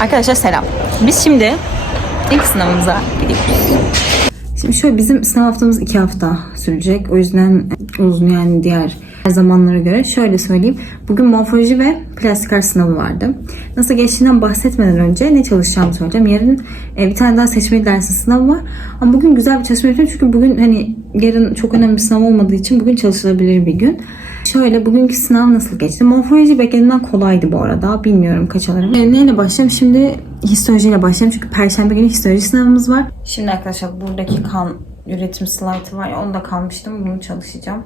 Arkadaşlar selam. Biz şimdi ilk sınavımıza gidiyoruz. Şimdi şöyle bizim sınav haftamız iki hafta sürecek. O yüzden uzun yani diğer zamanlara göre. Şöyle söyleyeyim. Bugün morfoloji ve plastik sınavı vardı. Nasıl geçtiğinden bahsetmeden önce ne çalışacağımı söyleyeceğim. Yarın e, bir tane daha seçmeli dersin sınavı var. Ama bugün güzel bir çalışma yapıyorum. Çünkü bugün hani yarın çok önemli bir sınav olmadığı için bugün çalışılabilir bir gün. Şöyle bugünkü sınav nasıl geçti? Morfoloji beklediğimden kolaydı bu arada. Bilmiyorum kaç alırım. E, neyle başlayayım? Şimdi histolojiyle başlayayım. Çünkü perşembe günü histoloji sınavımız var. Şimdi arkadaşlar buradaki kan üretim slaytı var ya onu da kalmıştım. Bunu çalışacağım.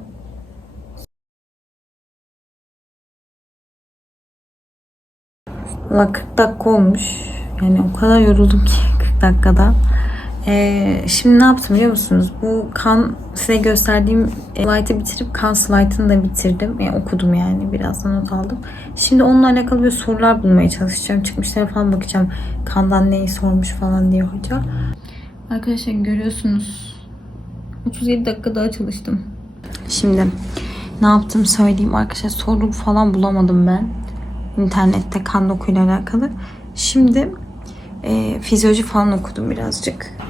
Valla 40 dakika olmuş. Yani o kadar yoruldum ki 40 dakikada. Ee, şimdi ne yaptım biliyor musunuz? Bu kan size gösterdiğim e, slaytı bitirip kan slaytını da bitirdim. Yani okudum yani biraz da not aldım. Şimdi onunla alakalı böyle sorular bulmaya çalışacağım. Çıkmışlara falan bakacağım. Kandan neyi sormuş falan diye hoca. Arkadaşlar görüyorsunuz. 37 dakika daha çalıştım. Şimdi ne yaptım söyleyeyim arkadaşlar. Soru falan bulamadım ben. İnternette kan dokuyla alakalı. Şimdi e, fizyoloji falan okudum birazcık.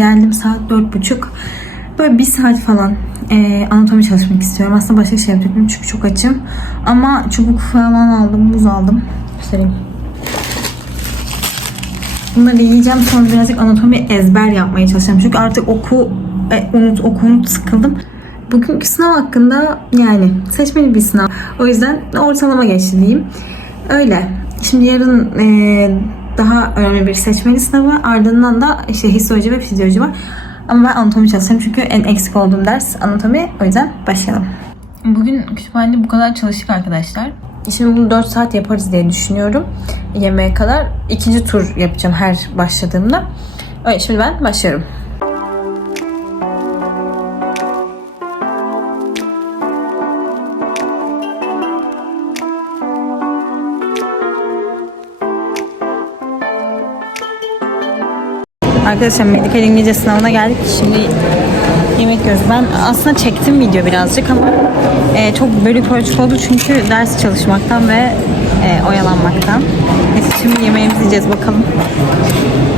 Geldim saat dört buçuk. Böyle bir saat falan e, anatomi çalışmak istiyorum. Aslında başka şey yapıyorum çünkü çok açım. Ama çubuk falan aldım, buz aldım. Göstereyim. Bunları yiyeceğim sonra birazcık anatomi ezber yapmaya çalışacağım. Çünkü artık oku e, unut oku unut sıkıldım. Bugünkü sınav hakkında yani seçmeli bir sınav. O yüzden ortalama geçti diyeyim. Öyle. Şimdi yarın e, daha önemli bir seçmeli sınavı. Ardından da işte histoloji ve fizyoloji var. Ama ben anatomi çalışıyorum çünkü en eksik olduğum ders anatomi. O yüzden başlayalım. Bugün kütüphanede bu kadar çalıştık arkadaşlar. Şimdi bunu 4 saat yaparız diye düşünüyorum. Yemeğe kadar. ikinci tur yapacağım her başladığımda. Öyle şimdi ben başlıyorum. Arkadaşlar medikal İngilizce sınavına geldik. Şimdi yemek yiyoruz. Ben aslında çektim video birazcık ama e, çok bölük pörçük oldu çünkü ders çalışmaktan ve e, oyalanmaktan. Neyse şimdi yemeğimizi yiyeceğiz bakalım.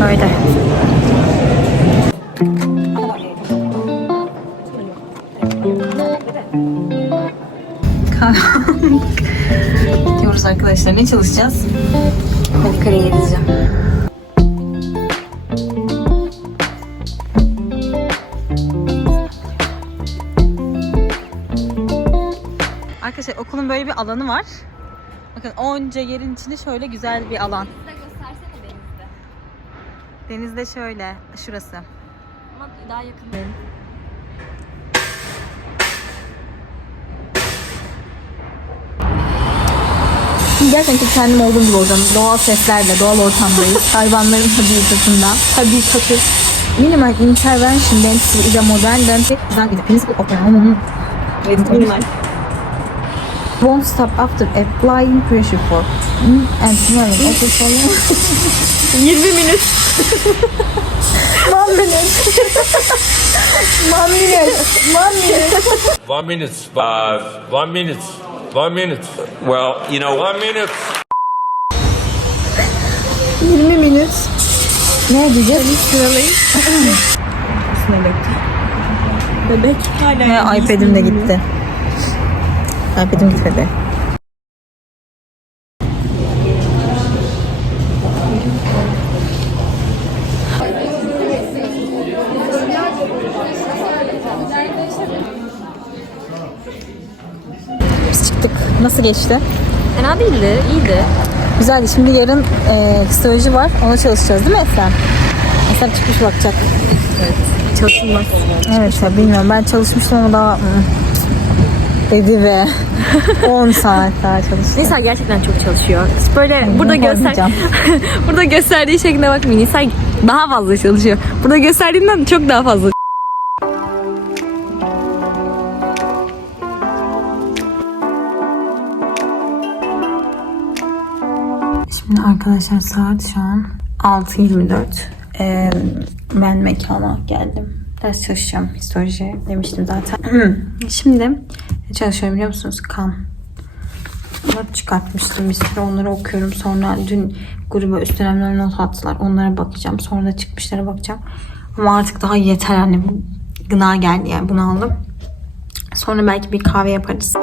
Böyle. Diyoruz arkadaşlar. Ne çalışacağız? Medikal İngilizce. Arkadaşlar okulun böyle bir alanı var. Bakın onca yerin içinde şöyle güzel bir alan. Size göstersene denizde. Denizde şöyle, şurası. Ama daha yakın. Gerçekten kendim olduğum gibi olacağım. Doğal seslerle, doğal ortamdayız. Hayvanların tabiatından, tabiatı. Minimal intervention dentistry is a modern dental design with the principle of minimal. Won't stop after applying pressure for and smelling also for 20 minut. One minute. One minute. One minute. One minute. Uh, one minute. One minute. Well, you know, One minute. 20 minut. Ne diyeceğiz? Sıralayın. Bebek. Hala iPad'im de gitti. iPad'im gitmedi. Biz çıktık. Nasıl geçti? Fena değildi, iyiydi. Güzeldi. Şimdi yarın e, histoloji var. Ona çalışacağız değil mi Eslem? Eslem çıkmış bakacak. Çalışılmaz. Evet ya bilmiyorum. Ben çalışmıştım ama daha... ı, Dedi be. 10 saat daha çalıştı. Nisa gerçekten çok çalışıyor. Böyle burada bunu göster koymayacağım. burada gösterdiği şekline bakmayın. Nisa daha fazla çalışıyor. Burada gösterdiğinden çok daha fazla. Şimdi arkadaşlar saat şu an 6.24. Ee, ben mekana geldim. Ders çalışacağım. Histoloji demiştim zaten. Şimdi ne çalışıyorum biliyor musunuz? Kan. Not çıkartmıştım bir süre onları okuyorum. Sonra dün gruba üst dönemler not attılar. Onlara bakacağım. Sonra da çıkmışlara bakacağım. Ama artık daha yeter hani gına geldi yani bunu aldım. Sonra belki bir kahve yaparız.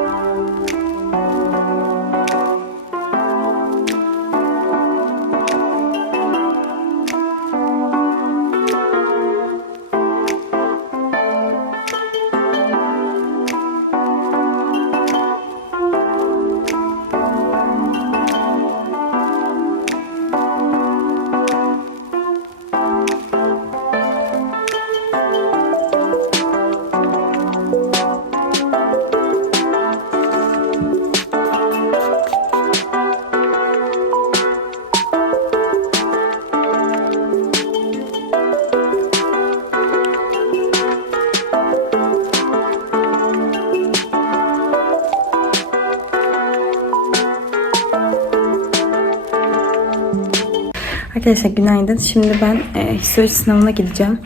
Arkadaşlar günaydın. Şimdi ben e, histoloji sınavına gideceğim.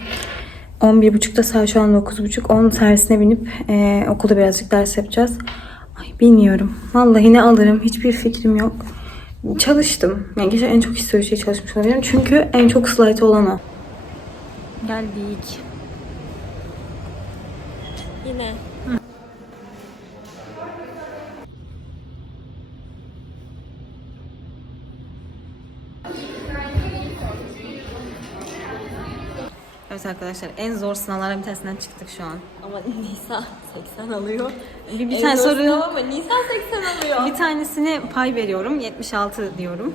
11.30'da saat şu an 9.30. 10 servisine binip e, okulda birazcık ders yapacağız. Ay bilmiyorum. Vallahi ne alırım hiçbir fikrim yok. Çalıştım. Yani geçen en çok histolojiye çalışmış olabilirim. Çünkü en çok slide olan o. Geldik. Yine. Evet arkadaşlar en zor sınavlardan bir tanesinden çıktık şu an. Ama Nisa 80 alıyor. Bir, bir En tane zor soru sınav ama Nisa 80 alıyor. Bir tanesini pay veriyorum. 76 diyorum.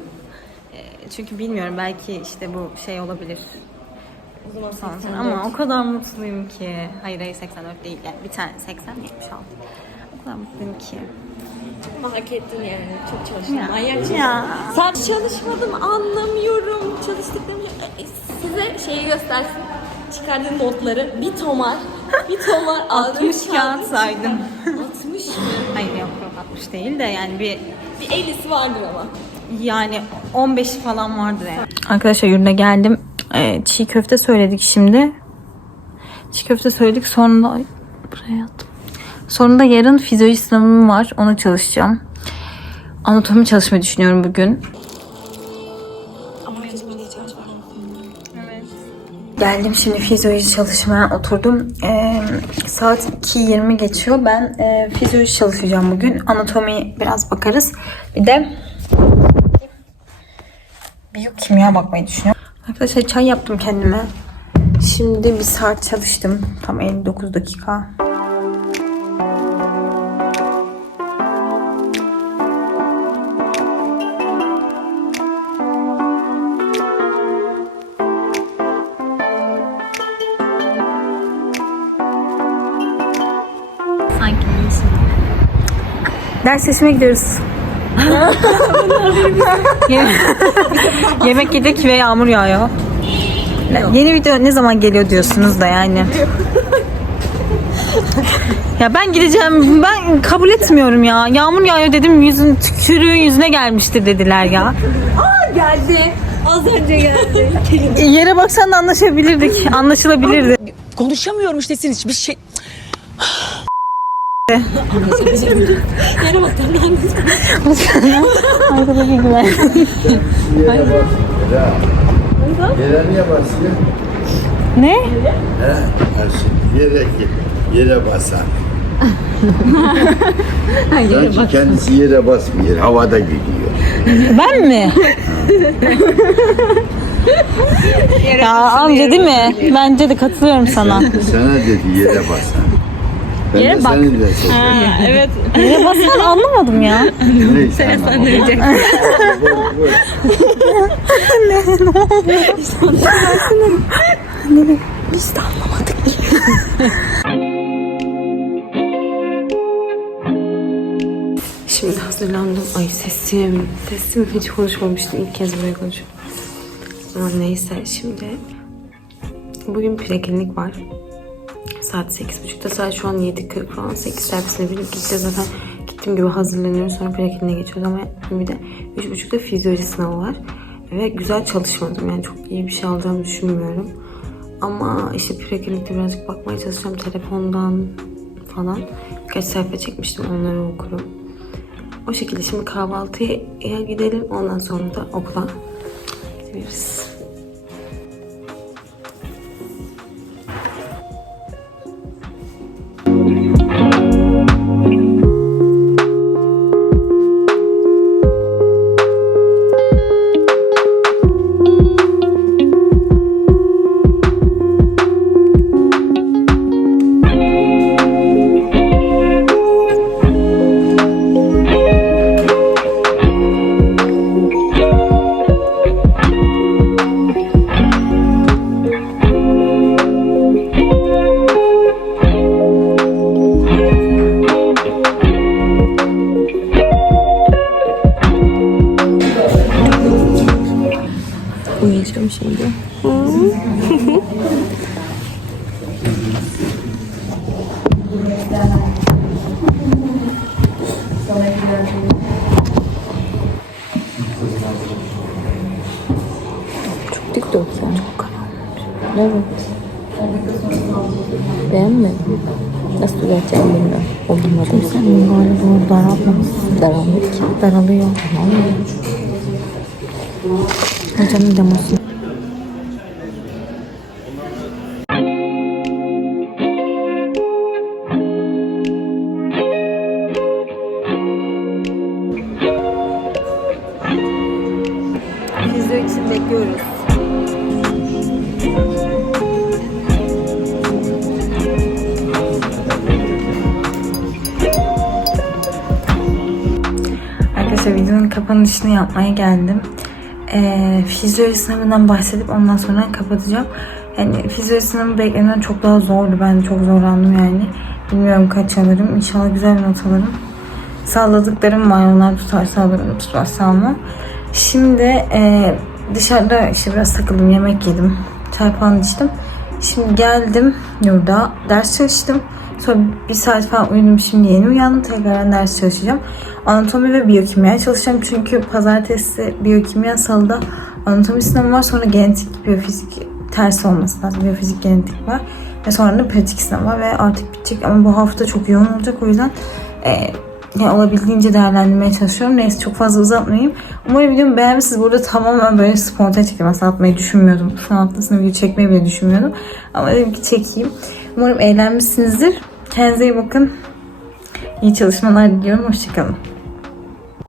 Ee, Çünkü bilmiyorum belki işte bu şey olabilir. O zaman Sanırım. 84. Ama o kadar mutluyum ki. Hayır hayır 84 değil yani bir tane 80 76. O kadar mutluyum ki. Ama hak ettin yani. Çok çalıştın. Ya. Manyak çalıştın. Ya. Sen çalışmadım anlamıyorum. Çalıştıklarını E, size şeyi göstersin. Çıkardığın notları. Bir tomar. Bir tomar. 60 aldım, kağıt saydım. 60 mı? Hayır yok yok 60 değil de yani bir Bir 50'si vardır ama. yani 15 falan vardır yani. Arkadaşlar yurda geldim. Ee, çiğ köfte söyledik şimdi. Çiğ köfte söyledik sonra Ay, buraya attım. Sonra da yarın fizyoloji sınavım var. Onu çalışacağım. Anatomi çalışmayı düşünüyorum bugün. Geldim şimdi fizyoloji çalışmaya oturdum. Ee, saat 2.20 geçiyor. Ben e, fizyoloji çalışacağım bugün. Anatomi biraz bakarız. Bir de biyokimya bakmayı düşünüyorum. Arkadaşlar çay yaptım kendime. Şimdi bir saat çalıştım. Tam 59 dakika. Ders sesime gidiyoruz. Yemek- Yemek yedik ve yağmur yağıyor. Yeni video ne zaman geliyor diyorsunuz da yani. ya ben gideceğim. Ben kabul etmiyorum ya. Yağmur yağıyor dedim. Yüzün tükürüğün yüzüne gelmiştir dediler ya. Geldi. Az önce geldi. E, Yere baksan da anlaşabilirdik. Anlaşılabilirdi. Konuşamıyorum işte siz hiçbir şey. Yere bak Arkadaki güven. Yere niye basıyor? Ne? Karşı yere yere basar. Sanki kendisi yere basmıyor, havada gidiyor. Ben mi? ya amca değil mi? Bence de katılıyorum sana. Sana dedi yere basar. Ben Yere de bak. seni de seçerim. Evet. Neye basan anlamadım ya. Neyse ama. hazırlandım. Ay sesim. Sesim hiç konuşmamıştım. İlk kez böyle konuşuyorum. Ama neyse şimdi bugün preklinik var. Saat 8.30'da saat şu an 7.40 falan 8 servisine binip gideceğiz zaten gittiğim gibi hazırlanıyoruz sonra prekliniğe geçiyoruz ama bir de 3.30'da fizyoloji sınavı var ve güzel çalışmadım yani çok iyi bir şey alacağımı düşünmüyorum ama işte preklinikte birazcık bakmaya çalışacağım telefondan falan birkaç sayfa çekmiştim onları okurum o şekilde şimdi kahvaltıya gidelim ondan sonra da okula gideriz. Evet. Beğenmedim. Nasıl düzelteceğim bilmiyorum. O giymedim. Sen galiba doğru daraltmamışsın. Daralmıyor ki. Daralıyor. Daralmıyor. Hocanın demosu. Fizyo için bekliyoruz. Kapanışını yapmaya geldim. Ee, fizyoloji sınavından bahsedip ondan sonra kapatacağım. Yani fizyoloji sınavı beklenen çok daha zordu. Ben çok zorlandım yani. Bilmiyorum kaç alırım. İnşallah güzel bir not alırım. Salladıklarım var. Onlar tutarsa alırım, tutarsa almam. Şimdi e, dışarıda işte biraz takıldım. Yemek yedim. Çay falan içtim. Şimdi geldim yurda. Ders çalıştım. Sonra bir saat falan uyudum. Şimdi yeni uyandım. Tekrar ders çalışacağım. Anatomi ve biyokimya çalışacağım. Çünkü pazartesi biyokimya salıda anatomi sınavı var. Sonra genetik, biyofizik ters olması lazım. Biyofizik genetik var. Ve sonra da pratik sınav var. Ve artık bitecek. Ama bu hafta çok yoğun olacak. O yüzden e, yani olabildiğince değerlendirmeye çalışıyorum. Neyse çok fazla uzatmayayım. Umarım videomu beğenmişsiniz. Burada tamamen böyle spontane çekim. Aslında atmayı düşünmüyordum. Sınav haftasında video çekmeyi bile düşünmüyordum. Ama dedim ki çekeyim. Umarım eğlenmişsinizdir. Kendinize iyi bakın. İyi çalışmalar diliyorum. Hoşçakalın.